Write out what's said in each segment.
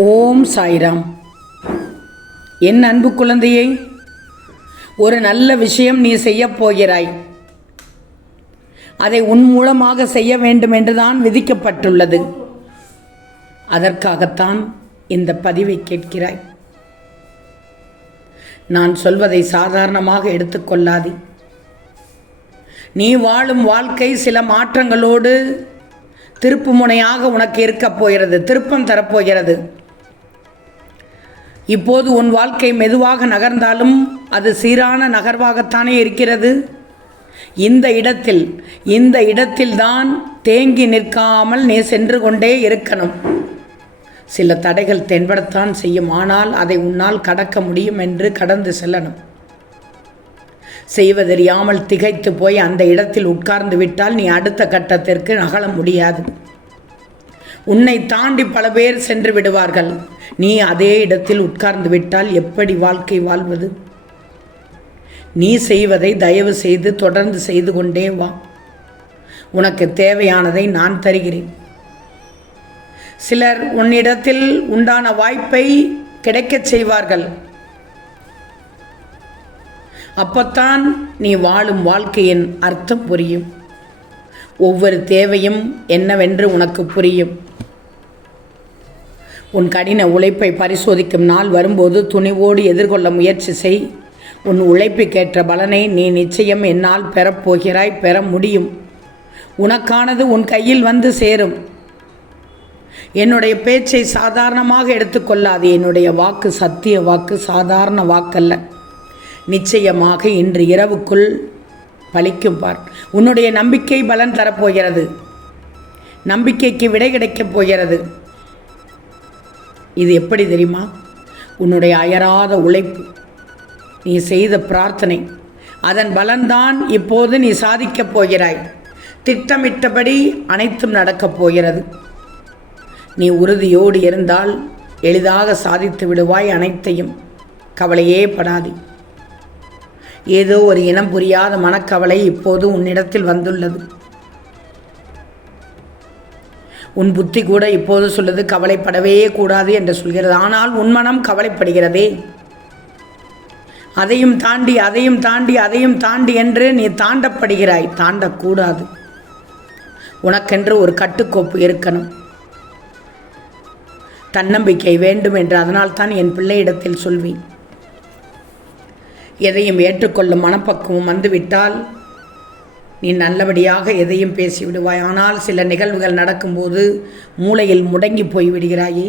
ஓம் சாய்ராம். என் அன்பு குழந்தையை, ஒரு நல்ல விஷயம் நீ செய்யப் போகிறாய். அதை உன் மூலமாக செய்ய வேண்டும் என்றுதான் விதிக்கப்பட்டுள்ளது. அதற்காகத்தான் இந்த பதிவை கேட்கிறாய். நான் சொல்வதை சாதாரணமாக எடுத்துக்கொள்ளாதே. நீ வாழும் வாழ்க்கை சில மாற்றங்களோடு திருப்பு முனையாக உனக்கு இருக்கப் போகிறது, திருப்பம் தரப்போகிறது. இப்போது உன் வாழ்க்கை மெதுவாக நகர்ந்தாலும் அது சீரான நகர்வாகத்தானே இருக்கிறது. இந்த இடத்தில்தான் தேங்கி நிற்காமல் நீ சென்று கொண்டே இருக்கணும். சில தடைகள் தென்படத்தான் செய்யும், ஆனால் அதை உன்னால் கடக்க முடியும் என்று கடந்து செல்லணும். செய்வதறியாமல் திகைத்து போய் அந்த இடத்தில் உட்கார்ந்து விட்டால் நீ அடுத்த கட்டத்திற்கு நகர முடியாது. உன்னை தாண்டி பல பேர் சென்று விடுவார்கள். நீ அதே இடத்தில் உட்கார்ந்து விட்டால் எப்படி வாழ்க்கை வாழ்வது? நீ செய்வதை தயவு செய்து தொடர்ந்து செய்து கொண்டே வா. உனக்கு தேவையானதை நான் தருகிறேன். சிலர் உன்னிடத்தில் உண்டான வாய்ப்பை கிடைக்கச் செய்வார்கள். அப்பத்தான் நீ வாழும் வாழ்க்கையின் அர்த்தம் புரியும். ஒவ்வொரு தேவையும் என்னவென்று உனக்கு புரியும். உன் கடின உழைப்பை பரிசோதிக்கும் நாள் வரும்போது துணிவோடு எதிர்கொள்ள முயற்சி செய். உன் உழைப்புக்கேற்ற பலனை நீ நிச்சயம் என்னால் பெறப்போகிறாய், பெற முடியும். உனக்கானது உன் கையில் வந்து சேரும். என்னுடைய பேச்சை சாதாரணமாக எடுத்துக்கொள்ளாது. என்னுடைய வாக்கு சத்திய வாக்கு, சாதாரண வாக்கல்ல. நிச்சயமாக இன்று இரவுக்குள் பலிக்கும் பார். உன்னுடைய நம்பிக்கை பலன் தரப்போகிறது. நம்பிக்கைக்கு விடை கிடைக்கப் போகிறது. இது எப்படி தெரியுமா? உன்னுடைய அயராத உழைப்பு, நீ செய்த பிரார்த்தனை, அதன் பலன்தான் இப்போது நீ சாதிக்கப் போகிறாய். திட்டமிட்டபடி அனைத்தும் நடக்கப் போகிறது. நீ உறுதியோடு இருந்தால் எளிதாக சாதித்து விடுவாய் அனைத்தையும். கவலையே படாதே. ஏதோ ஒரு இனம் புரியாத மனக்கவலை இப்போது உன்னிடத்தில் வந்துள்ளது. உன் புத்தி கூட இப்போது சொல்லுது கவலைப்படவே கூடாது என்று சொல்கிறது. ஆனால் உன் மனம் கவலைப்படுகிறதே. அதையும் தாண்டி அதையும் தாண்டி அதையும் தாண்டி என்று நீ தாண்டப்படுகிறாய். தாண்டக்கூடாது. உனக்கென்று ஒரு கட்டுக்கோப்பு இருக்கணும். தன்னம்பிக்கை வேண்டும் என்று அதனால்தான் என் பிள்ளையிடத்தில் சொல்வேன். எதையும் ஏற்றுக்கொள்ளும் மனப்பக்குவம் வந்துவிட்டால் நீ நல்லபடியாக எதையும் பேசிவிடுவாய். ஆனால் சில நிகழ்வுகள் நடக்கும்போது மூளையில் முடங்கி போய்விடுகிறாயே.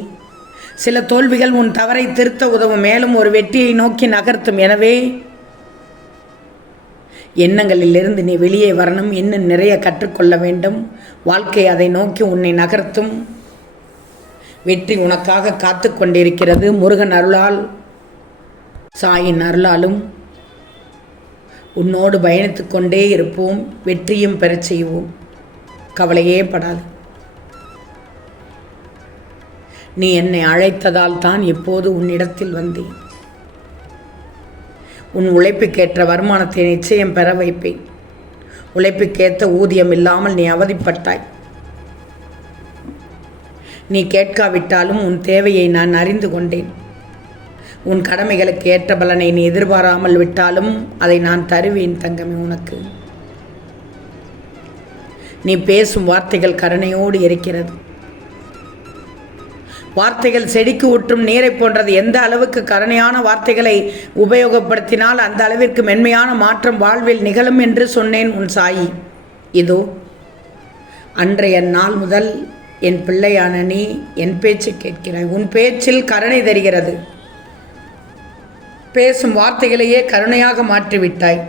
சில தோல்விகள் உன் தவறை திருத்த உதவும், மேலும் ஒரு வெற்றியை நோக்கி நகர்த்தும். எனவே எண்ணங்களிலிருந்து நீ வெளியே வரணும். இன்னும் நிறைய கற்றுக்கொள்ள வேண்டும். வாழ்க்கை அதை நோக்கி உன்னை நகர்த்தும். வெற்றி உனக்காக காத்து கொண்டிருக்கிறது. முருகன் அருளால், சாயின் அருளாலும் உன்னோடு பயணித்து கொண்டே இருப்போம். வெற்றியும் பெறச் செய்வோம். கவலையே படாது. நீ என்னை அழைத்ததால் தான் இப்போது உன்னிடத்தில் வந்தேன். உன் உழைப்புக்கேற்ற வருமானத்தை நிச்சயம் பெற வைப்பேன். உழைப்புக்கேற்ற ஊதியம் இல்லாமல் நீ அவதிப்பட்டாய். நீ கேட்காவிட்டாலும் உன் தேவையை நான் அறிந்து கொண்டேன். உன் கடமைகளுக்கு ஏற்ற பலனை நீ எதிர்பாராமல் விட்டாலும் அதை நான் தருவேன் தங்கமே உனக்கு. நீ பேசும் வார்த்தைகள் கருணையோடு இருக்கிறது. வார்த்தைகள் செடிக்கு ஊற்றும் நீரை போன்றது. எந்த அளவுக்கு கருணையான வார்த்தைகளை உபயோகப்படுத்தினால் அந்த அளவிற்கு மென்மையான மாற்றம் வாழ்வில் நிகழும் என்று சொன்னேன் உன் சாயி. இதோ அன்றைய நாள் முதல் என் பிள்ளையான நீ என் பேச்சு கேட்கிறாய். உன் பேச்சில் கருணை தெரிகிறது. பேசும் வார்த்தைகளையே கருணையாக மாற்றிவிட்டாய்.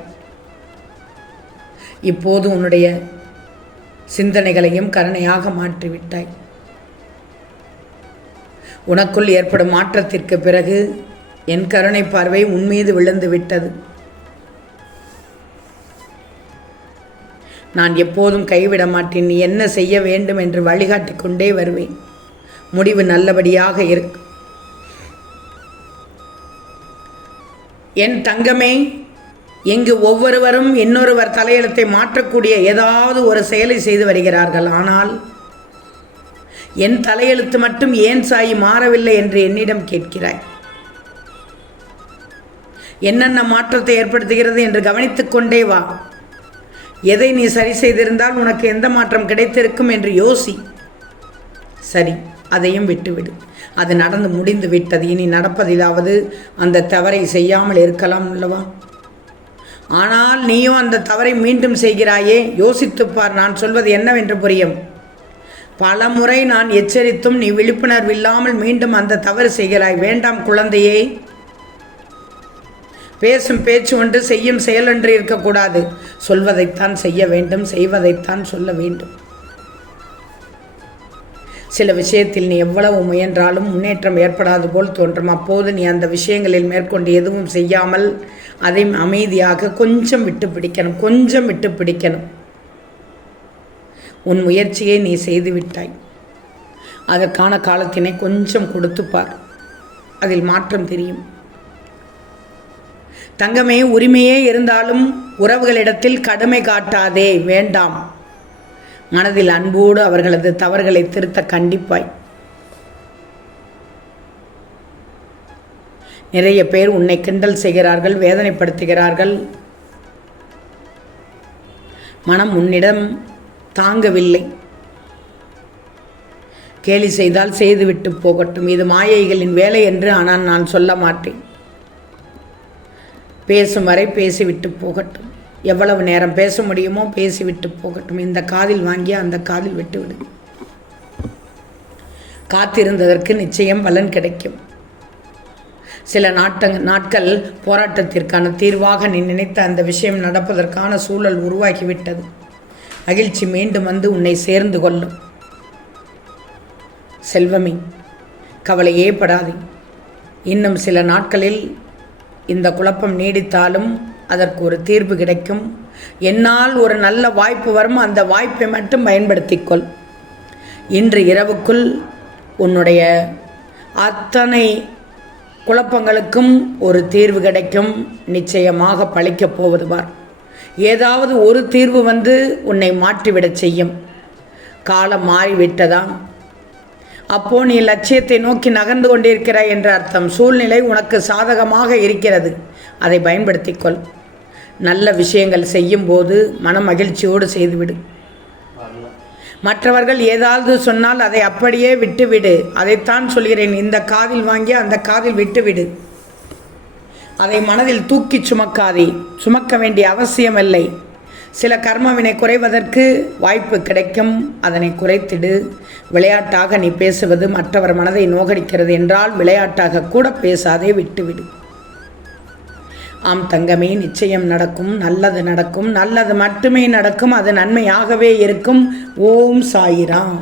இப்போது உன்னுடைய சிந்தனைகளையும் கருணையாக மாற்றிவிட்டாய். உனக்குள் ஏற்படும் மாற்றத்திற்கு பிறகு என் கருணை பார்வை உன்மீது விழுந்து விட்டது. நான் எப்போதும் கைவிட மாட்டேன். நீ என்ன செய்ய வேண்டும் என்று வழிகாட்டிக் கொண்டே வருவேன். முடிவு நல்லபடியாக இருக்கு. என் தங்கமே, இங்கு ஒவ்வொருவரும் இன்னொருவர் தலையெழுத்தை மாற்றக்கூடிய ஏதாவது ஒரு செயலை செய்து வருகிறார்கள். ஆனால் என் தலையெழுத்து மட்டும் ஏன் சாயி மாறவில்லை என்று என்னிடம் கேட்கிறாய். என்னென்ன மாற்றத்தை ஏற்படுத்துகிறது என்று கவனித்துக் கொண்டே வா. எதை நீ சரி செய்திருந்தால் உனக்கு எந்த மாற்றம் கிடைத்திருக்கும் என்று யோசி. சரி, அதையும் விட்டுவிடு. அது நடந்து முடிந்து விட்டது. இனி நடப்பதிலாவது அந்த தவறை செய்யாமல் இருக்கலாம் அல்லவா? ஆனால் நீயும் அந்த தவறை மீண்டும் செய்கிறாயே. யோசித்துப்பார். நான் சொல்வது என்னவென்று புரியும். பல முறை நான் எச்சரித்தும் நீ விழிப்புணர்வு இல்லாமல் மீண்டும் அந்த தவறு செய்கிறாய். வேண்டாம் குழந்தையே. பேசும் பேச்சு ஒன்று, செய்யும் செயல் என்று இருக்கக்கூடாது. சொல்வதைத்தான் செய்ய வேண்டும், செய்வதைத்தான் சொல்ல வேண்டும். சில விஷயத்தில் நீ எவ்வளவு முயன்றாலும் முன்னேற்றம் ஏற்படாது போல் தோன்றும். அப்போது நீ அந்த விஷயங்களில் மேற்கொண்டு எதுவும் செய்யாமல் அதை அமைதியாக கொஞ்சம் விட்டு பிடிக்கணும். உன் முயற்சியை நீ செய்து விட்டாய். அதற்கான காலத்தினை கொஞ்சம் கொடுத்துப்பார். அதில் மாற்றம் தெரியும். தங்கமே, உரிமையே இருந்தாலும் உறவுகளிடத்தில் கடுமை காட்டாதே. வேண்டாம். மனதில் அன்போடு அவர்களது தவறுகளை திருத்த கண்டிப்பாய். நிறைய பேர் உன்னை கிண்டல் செய்கிறார்கள், வேதனைப்படுத்துகிறார்கள். மனம் உன்னிடம் தாங்கவில்லை. கேலி செய்தால் செய்துவிட்டு போகட்டும். இது மாயைகளின் வேலை என்று ஆனால் நான் சொல்ல மாட்டேன். பேசும் வரை பேசிவிட்டு போகட்டும். எவ்வளவு நேரம் பேச முடியுமோ பேசிவிட்டு போகட்டும். இந்த காதில் வாங்கி அந்த காதில் விட்டுவிடு. காத்திருந்ததற்கு நிச்சயம் பலன் கிடைக்கும். சில நாட்கள் போராட்டத்திற்கான தீர்வாக நீ நினைத்த அந்த விஷயம் நடப்பதற்கான சூழல் உருவாகிவிட்டது. மகிழ்ச்சி மீண்டும் வந்து உன்னை சேர்ந்து கொள்ளும். செல்வமே, கவலையே படாதே. இன்னும் சில நாட்களில் இந்த குழப்பம் நீடித்தாலும் அதற்கு ஒரு தீர்வு கிடைக்கும். என்னால் ஒரு நல்ல வாய்ப்பு வரும். அந்த வாய்ப்பை மட்டும் பயன்படுத்திக்கொள். இன்று இரவுக்குள் உன்னுடைய அத்தனை குழப்பங்களுக்கும் ஒரு தீர்வு கிடைக்கும். நிச்சயமாக பழிக்கப் போவது பார். ஏதாவது ஒரு தீர்வு வந்து உன்னை மாற்றிவிடச் செய்யும். காலம் மாறிவிட்டதா? அப்போ நீ லட்சியத்தை நோக்கி நகர்ந்து கொண்டிருக்கிறாய் என்ற அர்த்தம். சூழ்நிலை உனக்கு சாதகமாக இருக்கிறது. அதை பயன்படுத்திக்கொள். நல்ல விஷயங்கள் செய்யும் போது மன மகிழ்ச்சியோடு செய்துவிடு. மற்றவர்கள் ஏதாவது சொன்னால் அதை அப்படியே விட்டுவிடு. அதைத்தான் சொல்கிறேன். இந்த காதில் வாங்கி அந்த காதில் விட்டுவிடு. அதை மனதில் தூக்கி சுமக்காதே. சுமக்க வேண்டிய அவசியமில்லை. சில கர்மவினை குறைவதற்கு வாய்ப்பு கிடைக்கும். அதனை குறைத்திடு. விளையாட்டாக நீ பேசுவது மற்றவர் மனதை நோகடிக்கிறது என்றால் விளையாட்டாக கூட பேசாதே, விட்டுவிடு. ஆம் தங்கமே, நிச்சயம் நடக்கும். நல்லது நடக்கும். நல்லது மட்டுமே நடக்கும். அது நன்மையாகவே இருக்கும். ஓம் சாயிராம்.